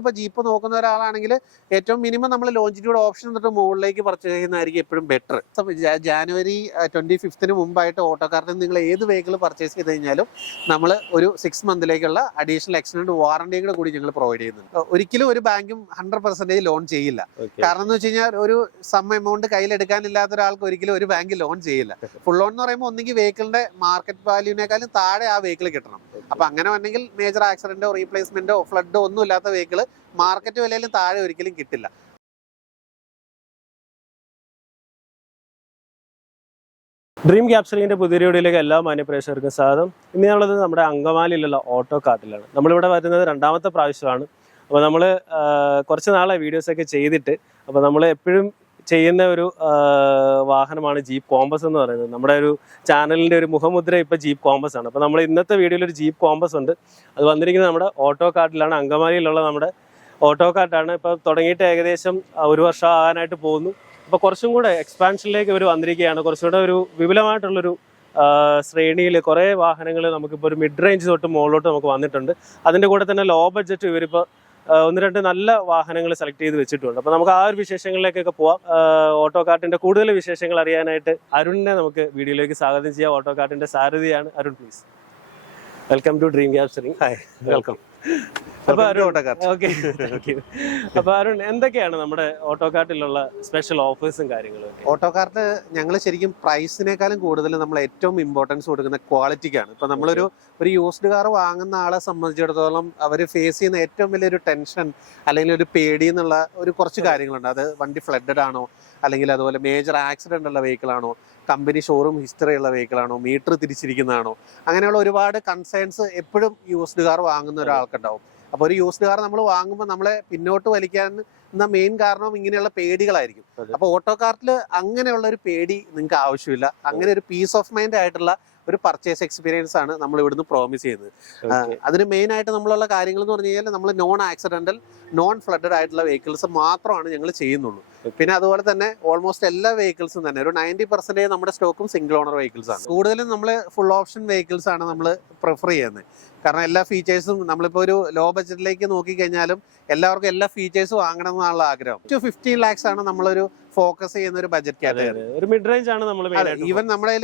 ഇപ്പൊ ജീപ്പ് നോക്കുന്ന ഒരാളാണെങ്കിൽ ഏറ്റവും മിനിമം നമ്മൾ ലോഞ്ചിറ്റ്യൂഡ് ഓപ്ഷൻ തൊട്ട് മുകളിലേക്ക് പർച്ചേസ് ചെയ്യുന്നതായിരിക്കും എപ്പോഴും ബെറ്റർ ജാനുവരി ട്വന്റി ഫിഫ്തിന് മുമ്പായിട്ട് ഓട്ടോക്കാരന് നിങ്ങൾ ഏത് വെഹിക്കിൾ പർച്ചേസ് ചെയ്ത് കഴിഞ്ഞാലും നമ്മൾ ഒരു സിക്സ് മന്തിലേക്കുള്ള അഡീഷണൽ എക്സ്റ്റൻഡ് വാറണ്ടിയും കൂടെ കൂടി ഞങ്ങൾ പ്രൊവൈഡ് ചെയ്യുന്നുണ്ട്. ഒരിക്കലും ഒരു ബാങ്കും ഹൺഡ്രഡ് പെർസെന്റേജ് ലോൺ ചെയ്യില്ല. കാരണം എന്ന് വെച്ച് കഴിഞ്ഞാൽ ഒരു സം എമൗണ്ട് കയ്യിലെടുക്കാനില്ലാത്ത ഒരാൾക്ക് ഒരിക്കലും ഒരു ബാങ്ക് ലോൺ ചെയ്യില്ല. ഫുൾ ലോൺ എന്ന് പറയുമ്പോൾ ഒന്നെങ്കിൽ വെഹിക്കിളിന്റെ മാർക്കറ്റ് വാല്യൂവിനേക്കാളും താഴെ ആ വെഹിക്കിൾ കിട്ടണം. അപ്പൊ അങ്ങനെ വന്നെങ്കിൽ മേജർ ആക്സിഡന്റോ റീപ്ലേസ്മെന്റോ ഫ്ലഡോ ഒന്നും ഇല്ലാത്ത വെഹിക്കിൾ മാർക്കറ്റ് വിലയിലും താഴെ ഒരിക്കലും കിട്ടില്ല. ഡ്രീം ക്യാപ്സലിന്റെ പുതിയ വീഡിയോയിലേക്ക് എല്ലാ മാന്യപ്രേക്ഷകർക്കും സ്വാഗതം. ഇന്ന് നമ്മളത് നമ്മുടെ അങ്കമാലിയിലുള്ള ഓട്ടോ കാർട്ടിലാണ് നമ്മളിവിടെ വരുന്നത് രണ്ടാമത്തെ പ്രാവശ്യമാണ്. അപ്പോൾ നമ്മൾ കുറച്ച് നാളായി വീഡിയോസൊക്കെ ചെയ്തിട്ട് അപ്പോൾ നമ്മൾ എപ്പോഴും ചെയ്യുന്ന ഒരു വാഹനമാണ് ജീപ്പ് കോമ്പസ് എന്ന് പറയുന്നത്. നമ്മുടെ ഒരു ചാനലിന്റെ ഒരു മുഖമുദ്ര ഇപ്പോൾ ജീപ്പ് കോമ്പസ് ആണ്. അപ്പോൾ നമ്മൾ ഇന്നത്തെ വീഡിയോയിൽ ഒരു ജീപ്പ് കോമ്പസ് ഉണ്ട്. അത് വന്നിരിക്കുന്നത് നമ്മുടെ ഓട്ടോ കാർട്ടിലാണ്. അങ്കമാലിയിലുള്ള നമ്മുടെ ഓട്ടോ കാർട്ടാണ്. ഇപ്പോൾ തുടങ്ങിയിട്ട് ഏകദേശം ഒരു വർഷം ആകാനായിട്ട് പോകുന്നു. അപ്പോൾ കുറച്ചും കൂടെ എക്സ്പാൻഷനിലേക്ക് ഇവർ വന്നിരിക്കുകയാണ്. കുറച്ചുകൂടെ ഒരു വിപുലമായിട്ടുള്ളൊരു ശ്രേണിയിൽ കുറേ വാഹനങ്ങൾ നമുക്കിപ്പോൾ ഒരു മിഡ് റേഞ്ച് തൊട്ട് മുകളിലോട്ട് നമുക്ക് വന്നിട്ടുണ്ട്. അതിന്റെ കൂടെ തന്നെ ലോ ബഡ്ജറ്റ് ഇവരിപ്പോൾ ഒന്ന് രണ്ട് നല്ല വാഹനങ്ങൾ സെലക്ട് ചെയ്ത് വെച്ചിട്ടുണ്ട്. അപ്പോൾ നമുക്ക് ആ ഒരു വിശേഷങ്ങളിലേക്കൊക്കെ പോവാം. ഓട്ടോ കാർട്ടിന്റെ കൂടുതൽ വിശേഷങ്ങൾ അറിയാനായിട്ട് അരുണിനെ നമുക്ക് വീഡിയോയിലേക്ക് സ്വാഗതം ചെയ്യാം. ഓട്ടോ കാർട്ടിന്റെ സാരഥിയാണ് Arun please welcome to dream capturing hi welcome അപ്പൊ അരുൺ അപ്പൊ എന്തൊക്കെയാണ് നമ്മുടെ ഓട്ടോ കാർട്ടിലുള്ള സ്പെഷ്യൽ ഓഫേഴ്സും കാര്യങ്ങളും ഓട്ടോകാർട്ട് ഞങ്ങൾ ശരിക്കും പ്രൈസിനേക്കാളും കൂടുതൽ നമ്മൾ ഏറ്റവും ഇമ്പോർട്ടൻസ് കൊടുക്കുന്ന ക്വാളിറ്റിക്കാണ് ഇപ്പൊ നമ്മളൊരു ഒരു യൂസ്ഡ് കാർ വാങ്ങുന്ന ആളെ സംബന്ധിച്ചിടത്തോളം അവർ ഫേസ് ചെയ്യുന്ന ഏറ്റവും വലിയൊരു ടെൻഷൻ അല്ലെങ്കിൽ ഒരു പേടി എന്നുള്ള ഒരു കുറച്ച് കാര്യങ്ങളുണ്ട്. അത് വണ്ടി ഫ്ലഡഡ് ആണോ? അല്ലെങ്കിൽ അതുപോലെ മേജർ ആക്സിഡന്റ് ഉള്ള വെഹിക്കിൾ ആണോ കമ്പനി ഷോറൂം ഹിസ്റ്ററി ഉള്ള വെഹിക്കിൾ ആണോ മീറ്റർ തിരിച്ചിരിക്കുന്നതാണോ അങ്ങനെയുള്ള ഒരുപാട് കൺസേൺസ് എപ്പോഴും യൂസ്ഡ് കാർ വാങ്ങുന്ന ഒരാൾക്കുണ്ടാവും. അപ്പോൾ ഒരു യൂസ്ഡ് കാർ നമ്മൾ വാങ്ങുമ്പോൾ നമ്മളെ പിന്നോട്ട് വലിക്കാൻ എന്ന മെയിൻ കാരണം ഇങ്ങനെയുള്ള പേടികളായിരിക്കും. അപ്പോൾ ഓട്ടോ കാർട്ടിൽ അങ്ങനെയുള്ള ഒരു പേടി നിങ്ങൾക്ക് ആവശ്യമില്ല. അങ്ങനെ ഒരു പീസ് ഓഫ് മൈൻഡ് ആയിട്ടുള്ള ഒരു പർച്ചേസ് എക്സ്പീരിയൻസ് ആണ് നമ്മൾ ഇവിടുന്ന് പ്രോമിസ് ചെയ്യുന്നത്. അതിന് മെയിൻ ആയിട്ട് നമ്മളുള്ള കാര്യങ്ങൾ എന്ന് പറഞ്ഞു കഴിഞ്ഞാൽ നമ്മൾ നോൺ ആക്സിഡന്റൽ നോൺ ഫ്ലഡഡ് ആയിട്ടുള്ള വെഹിക്കിൾസ് മാത്രമാണ് ഞങ്ങൾ ചെയ്യുന്നുള്ളൂ. പിന്നെ അതുപോലെ തന്നെ ഓൾമോസ്റ്റ് എല്ലാ വെഹിക്കിൾസും തന്നെ ഒരു നയന്റി പെർസെന്റേജ് നമ്മുടെ സ്റ്റോക്കും സിംഗിൾ ഓണർ വെഹിക്കിൾസ് ആണ്. കൂടുതലും നമ്മൾ ഫുൾ ഓപ്ഷൻ വെഹിക്കിൾസ് ആണ് നമ്മൾ പ്രിഫർ ചെയ്യുന്നത്. കാരണം എല്ലാ ഫീച്ചേഴ്സും നമ്മളിപ്പോൾ ഒരു ലോ ബഡ്ജറ്റിലേക്ക് നോക്കിക്കഴിഞ്ഞാലും എല്ലാവർക്കും എല്ലാ ഫീച്ചേഴ്സും വാങ്ങണം എന്നുള്ള ആഗ്രഹം. ടു ഫിഫ്റ്റീൻ ലാക്സ് ആണ് നമ്മളൊരു ഫോക്കസ് ചെയ്യുന്ന ഒരു ബജറ്റ് കാറ്റഗറി ഒരു മിഡ് റേഞ്ച് ആണ് നമ്മൾ ഈവൻ നമ്മുടെ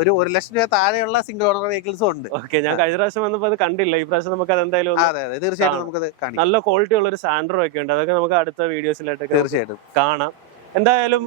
ഒരു ഒരു ലക്ഷം രൂപ താഴെയുള്ള സിംഗിൾ ഓണർ വെഹിക്കിൾസും ഉണ്ട്. ഓക്കെ ഞാൻ കഴിഞ്ഞ പ്രാവശ്യം വന്നപ്പോൾ അത് കണ്ടില്ല. ഈ പ്രാവശ്യം നമുക്ക് അത് എന്തായാലും അതെ അതെ. തീർച്ചയായിട്ടും നമുക്ക് നമുക്കത് നല്ല ക്വാളിറ്റി ഉള്ള ഒരു സാൻഡ്രോ ഒക്കെ ഉണ്ട്. അതൊക്കെ നമുക്ക് അടുത്ത വീഡിയോസിലായിട്ട് തീർച്ചയായിട്ടും. കാണാം. എന്തായാലും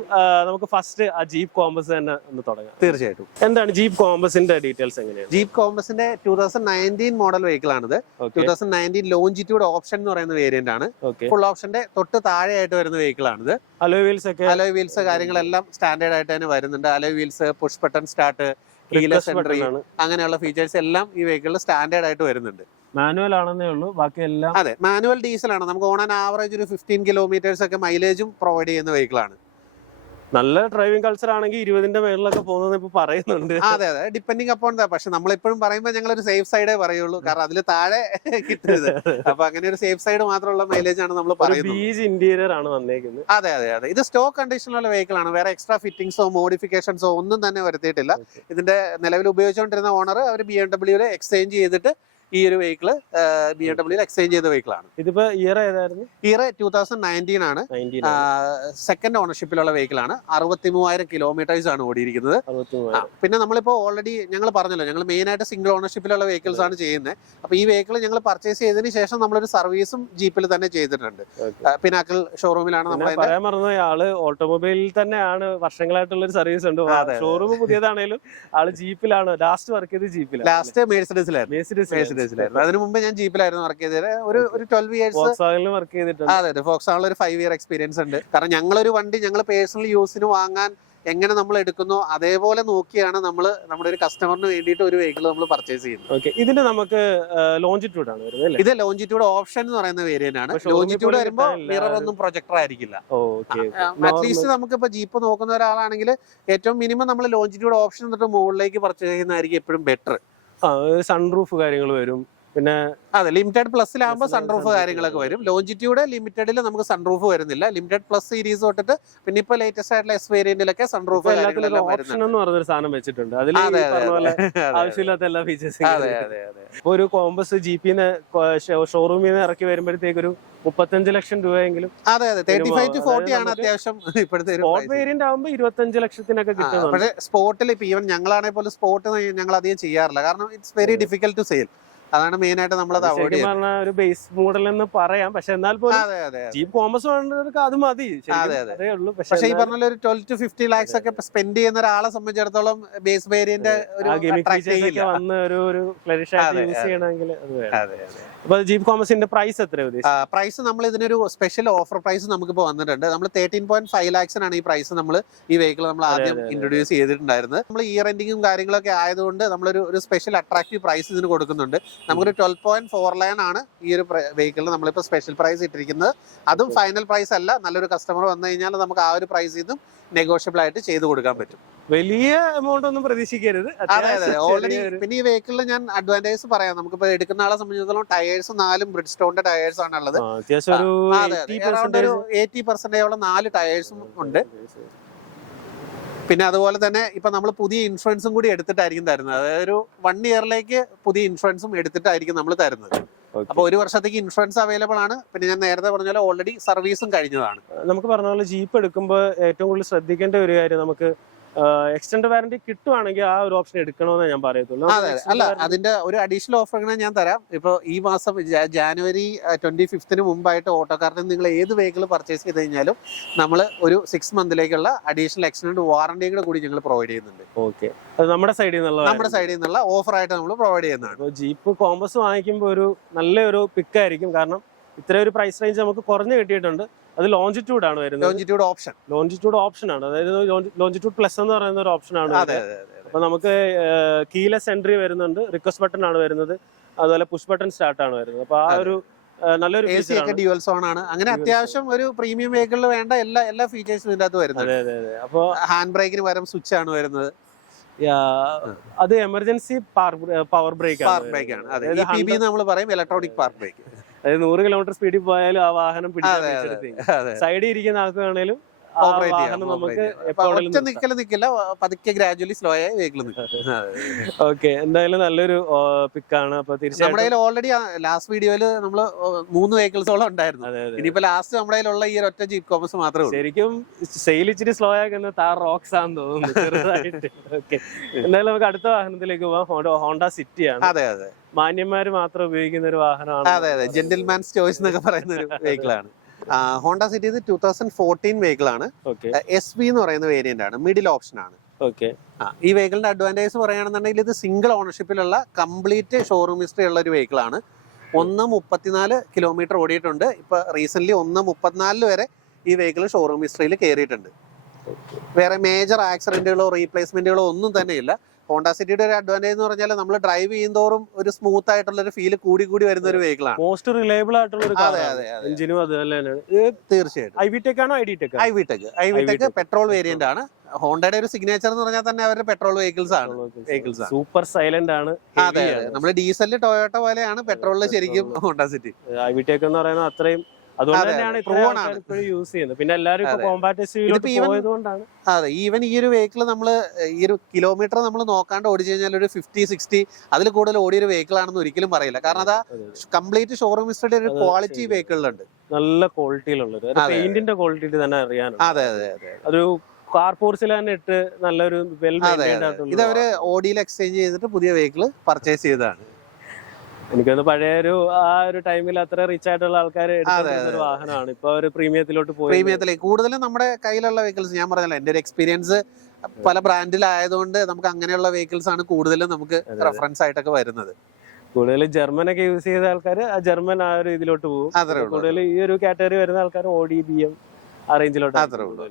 നമുക്ക് ഫസ്റ്റ് ആ ജീപ്പ് കോമ്പസ് തന്നെ ഒന്ന് തുടങ്ങാം. തീർച്ചയായിട്ടും. എന്താണ് ജീപ്പ് കോമ്പസിന്റെ ഡീറ്റെയിൽസ് എങ്ങനെയാണ്? Jeep കോമ്പസിന്റെ two thousand nineteen model vehicle ആണ് two thousand nineteen longitude option എന്ന് പറയുന്ന വേരിയന്റ് ആണ്. ഫുൾ ഓപ്ഷന്റെ തൊട്ട് താഴെയായിട്ട് വരുന്ന വെഹിക്കിൾ ആണിത്. അലോ വീൽസ് ഒക്കെ? അലോയ് വീൽസ് കാര്യങ്ങളെല്ലാം സ്റ്റാൻഡേർഡ് ആയിട്ട് തന്നെ വരുന്നുണ്ട്. Alloy wheels push button start keyless entry ആണ്. അങ്ങനെയുള്ള ഫീച്ചേഴ്സ് എല്ലാം ഈ വെഹിക്കിളിൽ സ്റ്റാൻഡേർഡ് ആയിട്ട് വരുന്നുണ്ട്. മാനുവൽ ആണെന്നേ ഉള്ളൂ. ബാക്കി എല്ലാം അതെ മാനുവൽ ഡീസൽ ആണ്. നമുക്ക് ഓൺ ആൻ ആവറേജ് ഒരു ഫിഫ്റ്റീൻ കിലോമീറ്റേഴ്സ് ഒക്കെ മൈലേജും പ്രൊവൈഡ് ചെയ്യുന്ന വെഹിക്കിൾ ആണ്. നല്ല ഡ്രൈവിംഗ് കൾച്ചർ ആണെങ്കിൽ ഇരുപതിന്റെ മേളിലൊക്കെ പോകുന്നത് ഇപ്പൊ പറയുന്നുണ്ട്. അതെ അതെ. ഡിപ്പെൻഡിങ് അപ്പോൺ ദ പക്ഷെ നമ്മളെപ്പോഴും പറയുമ്പോൾ ഞങ്ങൾ ഒരു സേഫ് സൈഡേ പറയുള്ളൂ. കാരണം അതിൽ താഴെ കിട്ടരുത് അപ്പൊ അങ്ങനെ ഒരു സേഫ് സൈഡ് മാത്രമുള്ള മൈലേജ് ആണ് നമ്മൾ പറയുന്നത്. ബീജ് ഇന്റീരിയർ ആണ് വന്നേക്കുന്നത്. അതെ അതെ അതെ. ഇത് സ്റ്റോക്ക് കണ്ടീഷനിലുള്ള വെഹിക്കിൾ ആണ്. വേറെ എക്സ്ട്രാ ഫിറ്റിംഗ്സോ മോഡിഫിക്കേഷൻസോ ഒന്നും തന്നെ വരുത്തിയിട്ടില്ല. ഇതിന്റെ നിലവിൽ ഉപയോഗിച്ചുകൊണ്ടിരുന്ന ഓണർ അവർ ബി എം ഡബ്ല്യൂൽ എക്സ്ചേഞ്ച് ചെയ്തിട്ട് ഈ ഒരു vehicle B M W exchange ചെയ്ത വെഹിക്കിൾ ആണ്. ഇതിപ്പോ ഇയർ ഏതായിരുന്നു? ഇയർ ടൂ തൗസൻഡ് നയന്റീൻ ആണ്. സെക്കൻഡ് ഓണർഷിപ്പിലുള്ള വെഹിക്കിൾ ആണ്. അറുപത്തി മൂവായിരം കിലോമീറ്റേഴ്സ് ആണ് ഓടിയിരിക്കുന്നത്. പിന്നെ നമ്മളിപ്പോ ഓൾറെഡി ഞങ്ങൾ പറഞ്ഞല്ലോ ഞങ്ങൾ മെയിൻ ആയിട്ട് സിംഗിൾ ഓണർഷിപ്പിലുള്ള വെഹിക്കിൾസ് ആണ് ചെയ്യുന്നത് അപ്പൊ ഈ വെഹിക്കിൾ ഞങ്ങൾ പർച്ചേസ് ചെയ്തതിന് ശേഷം നമ്മളൊരു സർവീസും ജീപ്പിൽ തന്നെ ചെയ്തിട്ടുണ്ട്. പിനാക്കിൾ ഷോറൂമിലാണ് നമ്മൾ പറയാൻ മറന്നു ആൾ ഓട്ടോമൊബൈലിൽ തന്നെയാണ് വർഷങ്ങളായിട്ടുള്ള ഒരു സർവീസ് ഉണ്ട്. ഷോറൂം പുതിയതാണെങ്കിലും ആൾ ജീപ്പിലാണ് ലാസ്റ്റ് വർക്ക് ചെയ്ത് ജീപ്പിലാണ് ലാസ്റ്റ് മേഴ്സിഡസിലായിരുന്നു മേഴ്സിഡസിലായിരുന്നു അതിനു മുമ്പ് ഞാൻ ജീപ്പിലായിരുന്നു വർക്ക് ചെയ്തത് ഒരു ഒരു ട്വൽവ് ഇയേഴ്സ് വർക്ക് ചെയ്തിട്ടുണ്ട്. അതെ അതെ. ഫോക്സ് ആണുള്ള ഒരു ഫൈവ് ഇയർ എക്സ്പീരിയൻസ് ഉണ്ട്. കാരണം ഞങ്ങളൊരു വണ്ടി ഞങ്ങൾ പേഴ്സണൽ യൂസിന് വാങ്ങാൻ എങ്ങനെ നമ്മൾ എടുക്കുന്നു അതേപോലെ നോക്കിയാണ് നമ്മൾ നമ്മുടെ ഒരു കസ്റ്റമറിന് വേണ്ടിയിട്ട് ഒരു വെഹിക്കിൾ നമ്മൾ പർച്ചേസ് ചെയ്യുന്നത്. ഓക്കെ ഇതിന് നമുക്ക് ലോഞ്ചിറ്റ്യൂഡ് ആണ് വരുന്നത് ഇത് ലോഞ്ചിറ്റ്യൂഡ് ഓപ്ഷൻ എന്ന് പറയുന്ന വേരിയന്റ് ആണ്. ലോഞ്ചിറ്റ്യൂഡ് വരുമ്പോൾ മിറർ ഒന്നും പ്രൊജക്ടർ ആയിരിക്കില്ല. അറ്റ്ലീസ്റ്റ് നമുക്ക് നമുക്കിപ്പോ ജീപ്പ് നോക്കുന്ന ഒരാളാണെങ്കിൽ ഏറ്റവും മിനിമം നമ്മൾ ലോഞ്ചിറ്റ്യൂഡ് ഓപ്ഷൻ എന്നിട്ട് മുകളിലേക്ക് പർച്ചേസ് ചെയ്യുന്നതായിരിക്കും എപ്പോഴും ബെറ്റർ സൺറൂഫ് കാര്യങ്ങൾ വരും. പിന്നെ അതെ ലിമിറ്റഡ് പ്ലസ്സിലാകുമ്പോൾ സൺറൂഫ് കാര്യങ്ങളൊക്കെ വരും. ലോഞ്ചിറ്റ്യൂഡ് ലിമിറ്റഡിൽ നമുക്ക് സൺറൂഫ് വരുന്നില്ല. ലിമിറ്റഡ് പ്ലസ് സീരീസ് തൊട്ടിട്ട് പിന്നെ ഇപ്പൊ ലേറ്റസ്റ്റ് ആയിട്ടുള്ള എസ് വേരിയന്റിലൊക്കെ സൺറൂഫ് ഓപ്ഷൻ എന്ന് പറഞ്ഞൊരു സാധനം വെച്ചിട്ടുണ്ട്. അതിൽ അതെ അതെ ആവശ്യമില്ലാത്ത എല്ലാ ഫീച്ചേഴ്സും അതെ അതെ അതെ. ഇപ്പൊ ഒരു കോമ്പസ് ജി പിന്ന് ഷോറൂമിൽ നിന്ന് ഇറക്കി വരുമ്പോഴത്തേക്ക് ഒരു മുപ്പത്തഞ്ച് ലക്ഷം രൂപയെങ്കിലും അതെ അതെ. Thirty five to. ഫോർട്ടി ആണ് അത്യാവശ്യം ഇപ്പോഴത്തെ വേരിയന്റ് ആകുമ്പോൾ ഇരുപത്തഞ്ച് ലക്ഷത്തിനൊക്കെ കിട്ടും പക്ഷേ സ്പോട്ടിൽ ഇപ്പൊ ഈവൻ ഞങ്ങളാണെങ്കിൽ പോലും സ്പോട്ട് ഞങ്ങൾ അധികം ചെയ്യാറില്ല. കാരണം it's very difficult to sale അതാണ് മെയിൻ ആയിട്ട് നമ്മൾ അവോയ്ഡ് ചെയ്യുന്നത്. ഒരു ബേസ് മോഡൽ എന്ന് പറയാം. പക്ഷെ എന്നാൽ പോലും അതെ വേണ്ടവർക്ക് മതി. അതെ, ഉള്ളൂ. പക്ഷേ ഈ പറഞ്ഞ ഒരു ട്വൽവ് ടു ഫിഫ്റ്റി ലാക്സ് ഒക്കെ സ്പെൻഡ് ചെയ്യുന്ന ഒരാളെ സംബന്ധിച്ചിടത്തോളം ബേസ് വേരിയന്റ് വന്ന് ഒരു ഫ്ലറിഷ് ആയിട്ട് യൂസ്. ചെയ്യണമെങ്കിൽ അപ്പൊ ജീപ്പ് പ്രൈസ് പ്രൈസ് നമ്മൾ ഇതിനൊരു സ്പെഷ്യൽ ഓഫർ പ്രൈസ് നമുക്കിപ്പോ വന്നിട്ടുണ്ട്. നമ്മൾ തേർട്ടീൻ പോയിന്റ് ഫൈവ് ലാക്സിനാണ് ഈ പ്രൈസ് നമ്മൾ ഈ വെഹിക്കിൾ നമ്മൾ ആദ്യം. ഇൻട്രൊഡ്യൂസ് ചെയ്തിട്ടുണ്ടായിരുന്നത്. നമ്മൾ ഇയർ എൻഡിങ്ങും കാര്യങ്ങളൊക്കെ ആയതുകൊണ്ട് നമ്മളൊരു ഒരു സ്പെഷ്യൽ അട്രാക്റ്റീവ് പ്രൈസ് ഇതിന് കൊടുക്കുന്നുണ്ട്. നമുക്കൊരു ട്വൽവ് പോയിന്റ് ഫോർ ലൈൻ ആണ് ഈ ഒരു വെഹിക്കിളിന് നമ്മളിപ്പോൾ സ്പെഷ്യൽ പ്രൈസ് ഇട്ടിരിക്കുന്നത്. അതും ഫൈനൽ പ്രൈസ് അല്ല. നല്ലൊരു കസ്റ്റമർ വന്നു കഴിഞ്ഞാൽ നമുക്ക് ആ ഒരു പ്രൈസിൽ നിന്നും നെഗോഷ്യബിൾ ആയിട്ട് ചെയ്തു കൊടുക്കാൻ പറ്റും. വലിയ എമൗണ്ട് ഒന്നും പ്രതീക്ഷിക്കരുത്. അതെ അതെ ഓൾറെഡി പിന്നെ ഈ വെഹിക്കിളിൽ ഞാൻ അഡ്വാന്റേജ് പറയാം. നമുക്കിപ്പോ എടുക്കുന്ന ആളെ സംബന്ധിച്ചിടത്തോളം ടയേഴ്സ് നാലും ബ്രിഡ് സ്റ്റോണിന്റെ ടയേഴ്സ് ആണ് ഉള്ളത് അതെ അതെ. എയ്റ്റി പെർസെന്റേജോളം നാല് ടയേഴ്സും ഉണ്ട്. പിന്നെ അതുപോലെ തന്നെ ഇപ്പൊ നമ്മൾ പുതിയ ഇൻഷുറൻസും കൂടി എടുത്തിട്ടായിരിക്കും തരുന്നത്. അതായത് ഒരു വൺ ഇയറിലേക്ക് പുതിയ ഇൻഷുറൻസും എടുത്തിട്ടായിരിക്കും നമ്മൾ തരുന്നത്. അപ്പൊ ഒരു വർഷത്തേക്ക് ഇൻഷുറൻസ് അവൈലബിൾ ആണ്. പിന്നെ ഞാൻ നേരത്തെ പറഞ്ഞ പോലെ ഓൾറെഡി സർവീസും കഴിഞ്ഞതാണ്. നമുക്ക് പറഞ്ഞ പോലെ ജീപ്പ് എടുക്കുമ്പോൾ ഏറ്റവും കൂടുതൽ ശ്രദ്ധിക്കേണ്ട ഒരു കാര്യം നമുക്ക് എക്സ്റ്റൻഡ് വാറന്റി കിട്ടുവാണെങ്കിൽ ആ ഒരു ഓപ്ഷൻ എടുക്കണമെന്ന് ഞാൻ പറയത്തുള്ളൂ. അതെ. അല്ല അതിന്റെ ഒരു അഡീഷണൽ ഓഫർ ഇങ്ങനെ ഞാൻ തരാം. ഇപ്പൊ ഈ മാസം ജാനുവരി ട്വന്റി ഫിഫ്തിന് മുമ്പായിട്ട് ഓട്ടോക്കാരന് നിങ്ങൾ ഏത് വെഹിക്കിൾ പർച്ചേസ് ചെയ്ത് കഴിഞ്ഞാലും നമ്മൾ ഒരു സിക്സ് മന്തിലേക്കുള്ള അഡീഷണൽ എക്സ്റ്റൻഡ് വാറന്റിയും കൂടെ കൂടി ഞങ്ങൾ പ്രൊവൈഡ് ചെയ്യുന്നുണ്ട്. ഓക്കെ അത് നമ്മുടെ സൈഡിൽ നിന്നുള്ള നമ്മുടെ സൈഡിൽ നിന്നുള്ള ഓഫർ ആയിട്ട് നമ്മൾ പ്രൊവൈഡ് ചെയ്യുന്നതാണ്. ജീപ്പ് കോമ്പസ് വാങ്ങിക്കുമ്പോൾ ഒരു നല്ലൊരു പിക്കായിരിക്കും കാരണം ഇത്ര ഒരു പ്രൈസ് റേഞ്ച് നമുക്ക് കുറഞ്ഞു കിട്ടിയിട്ടുണ്ട്. അത് ലോഞ്ചിറ്റ്യൂഡ് ആണ് വരുന്നത്. ലോഞ്ചിറ്റ്യൂഡ് ഓപ്ഷൻ ലോഞ്ചിറ്റ്യൂഡ് ഓപ്ഷൻ ആണ്. അതായത് ലോഞ്ചിറ്റ്യൂഡ് പ്ലസ് എന്ന് പറയുന്ന ഒരു ഓപ്ഷൻ ആണ് അപ്പൊ നമുക്ക് കീലെസ് എൻട്രി വരുന്നുണ്ട്. റിക്വസ്റ്റ് ബട്ടൺ ആണ് വരുന്നത്. അതുപോലെ പുഷ് ബട്ടൺ സ്റ്റാർട്ട് ആണ് വരുന്നത്. അപ്പൊ ആ ഒരു നല്ലൊരു എ സി feature ഒക്കെ ഡ്യുവൽ സോൺ ആണ്. അങ്ങനെ അത്യാവശ്യം ഒരു പ്രീമിയം വെഹിക്കിളിൽ വേണ്ട എല്ലാ എല്ലാ ഫീച്ചേഴ്സും ഇതിന്റെ അകത്ത് വരുന്നത് അതെ അതെ അതെ. അപ്പൊ ഹാൻഡ് ബ്രേക്കിന് പകരം സ്വിച്ച് ആണ് വരുന്നത്. അത് emergency power brake park brake ആണ് ഇ നമ്മൾ പറയും ഇലക്ട്രോണിക് പവർ ബ്രേക്ക് അതായത് നൂറ് കിലോമീറ്റർ സ്പീഡിൽ പോയാലും ആ വാഹനം അതെ സൈഡിൽ ഇരിക്കുന്ന ആൾക്കാണേലും ആ വാഹനം നമുക്ക് operate എപ്പോ വേണേലും ഒറ്റ നിക്കൽ നിക്കില്ല പതുക്കെ ഗ്രാജുവലി സ്ലോ ആയി വെഹിക്കിൾ ഓക്കെ എന്തായാലും നല്ലൊരു പിക്കാണ് അപ്പൊ നമ്മുടെ തീർച്ചയായിട്ടും കയ്യിൽ ഓൾറെഡി ലാസ്റ്റ് വീഡിയോയിൽ നമ്മൾ മൂന്ന് വെഹിക്കിൾസോളം ഉണ്ടായിരുന്നു. ഇനിയിപ്പോ ലാസ്റ്റ് നമ്മുടെ കയ്യിലുള്ള ഈ ഒറ്റ ജീപ്പ് കോമസ് മാത്രമേ ശരിക്കും സെയിൽ ഇച്ചിരി സ്ലോ ആക്കുന്ന താർ റോക്സ് ആണെന്ന് തോന്നുന്നു ചെറുതായിട്ട്. ഓക്കെ എന്തായാലും നമുക്ക് അടുത്ത വാഹനത്തിലേക്ക് പോവാം. ഹോണ്ട സിറ്റി ആണ്. അതെ അതെ. മാന്യന്മാര് മാത്രം ഉപയോഗിക്കുന്ന ഒരു വാഹനമാണ് അതെ അതെ. ജെന്റിൽമാൻസ് ചോയ്സ് എന്നൊക്കെ പറയുന്ന ഒരു വെഹിക്കിൾ ആണ്. ഹോണ്ട സിറ്റി ഇത് ടൂ തൗസൻഡ് ഫോർട്ടീൻ വെഹിക്കിൾ ആണ്. എസ് വി എന്ന് പറയുന്ന വേരിയന്റ് ആണ്. മിഡിൽ ഓപ്ഷൻ ആണ്. ഓക്കെ ഈ വെഹിക്കിളിന്റെ അഡ്വാന്റേജ് പറയുകയാണെന്നുണ്ടെങ്കിൽ ഇത് സിംഗിൾ ഓണർഷിപ്പിലുള്ള കംപ്ലീറ്റ് ഷോറൂം ഹിസ്റ്ററി ഉള്ള ഒരു വെഹിക്കിൾ ആണ്. ഒന്ന് മുപ്പത്തിനാല് കിലോമീറ്റർ ഓടിയിട്ടുണ്ട്. ഇപ്പൊ റീസെന്റ് ഒന്ന് മുപ്പത്തിനാലിൽ വരെ ഈ വെഹിക്കിൾ ഷോറൂം ഹിസ്റ്ററിയിൽ കയറിയിട്ടുണ്ട് വേറെ മേജർ ആക്സിഡന്റുകളോ റീപ്ലേസ്മെന്റുകളോ ഒന്നും തന്നെ ഇല്ല ഹോണ്ട സിറ്റിയുടെ ഒരു അഡ്വാന്റേജ് എന്ന് പറഞ്ഞാൽ നമ്മൾ ഡ്രൈവ് ചെയ്യുന്നതോറും ഒരു സ്മൂത്ത് ആയിട്ടുള്ള ഒരു ഫീൽ കൂടി കൂടി വരുന്ന ഒരു വെഹിക്കിൾ ആണ്. മോസ്റ്റ് റിലയബിൾ ആയിട്ടുള്ള ഒരു അതെ അതെ എഞ്ചിനും അത് തീർച്ചയായിട്ടും. ഐ വി ടെക് ആണോ I D tech I V tech I V tech petrol variant ആണ്. ഹോണ്ടയുടെ ഒരു സിഗ്നേച്ചർ എന്ന് പറഞ്ഞാൽ തന്നെ അവരുടെ പെട്രോൾ വെഹിക്കിൾസ് ആണ്. വെഹിക്കിൾസ്. സൂപ്പർ സൈലന്റ് ആണ്. അതെ അതെ. നമ്മൾ ഡീസലിൽ ടൊയോട്ട പോലെയാണ് പെട്രോളിൽ ശരിക്കും Honda City I V tech എന്ന് പറയുന്നത് അത്രയും അതുകൊണ്ട് അതെ, തന്നെയാണ്. ഇത്രയും ആൾക്കാർ യൂസ് ചെയ്യുന്നത്. പിന്നെ എല്ലാവരും ഇപ്പൊ അതെ. കോമ്പാറ്റ് എസ് ഇതിപ്പോ even- പോയത് കൊണ്ടാണ് അതെ ഈവൻ ഈ ഒരു വെഹിക്കിൾ നമ്മൾ ഈ ഒരു കിലോമീറ്റർ നമ്മൾ നോക്കാണ്ട് ഓടിച്ചു കഴിഞ്ഞാൽ ഒരു ഫിഫ്റ്റി സിക്സ്റ്റി അതിൽ കൂടുതൽ ഓടിയ ഒരു വെഹിക്കിൾ ആണെന്ന് ഒരിക്കലും പറയില്ല. കാരണം അതാ കംപ്ലീറ്റ് ഷോറൂം ഹിസ്റ്ററിയുടെ ഒരു ക്വാളിറ്റി. വെഹിക്കിളിലുണ്ട് നല്ല ക്വാളിറ്റിയിലുള്ളത്. പെയിന്റിന്റെ ക്വാളിറ്റി തന്നെ അറിയാനുണ്ട് അതെ അതെ അതെ ഒരു കാർ പോർച്ചിൽ തന്നെ ഇട്ട് നല്ലൊരു വെൽ ഇത് അവർ ഓഡിയിൽ എക്സ്ചേഞ്ച് ചെയ്തിട്ട് പുതിയ വെഹിക്കിൾ പർച്ചേസ് ചെയ്തതാണ്. എനിക്കൊന്ന് പഴയ ഒരു ആ ഒരു ടൈമിൽ അത്ര റിച്ച് ആയിട്ടുള്ള ആൾക്കാർ ഒരു വാഹനമാണ്. ഇപ്പൊ ഒരു പ്രീമിയത്തിലോട്ട് പോയി പ്രീമിയത്തിലേക്ക് കൂടുതലും നമ്മുടെ കയ്യിലുള്ള വെഹിക്കിൾസ് ഞാൻ പറഞ്ഞല്ലോ എന്റെ ഒരു എക്സ്പീരിയൻസ് പല ബ്രാൻഡിലായതുകൊണ്ട് നമുക്ക് അങ്ങനെയുള്ള വെഹിക്കിൾസ് ആണ് കൂടുതലും നമുക്ക് റെഫറൻസ് ആയിട്ടൊക്കെ വരുന്നത്. കൂടുതലും ജർമ്മൻ ഒക്കെ യൂസ് ചെയ്ത ആൾക്കാർ ആ ജർമ്മൻ ആ ഒരു ഇതിലോട്ട് പോകും കൂടുതൽ ഈ ഒരു കാറ്റഗറി വരുന്ന ആൾക്കാർ ഓഡി ബി എം ആ റേഞ്ചിലോട്ട് അത്രേ ഉള്ളൂ,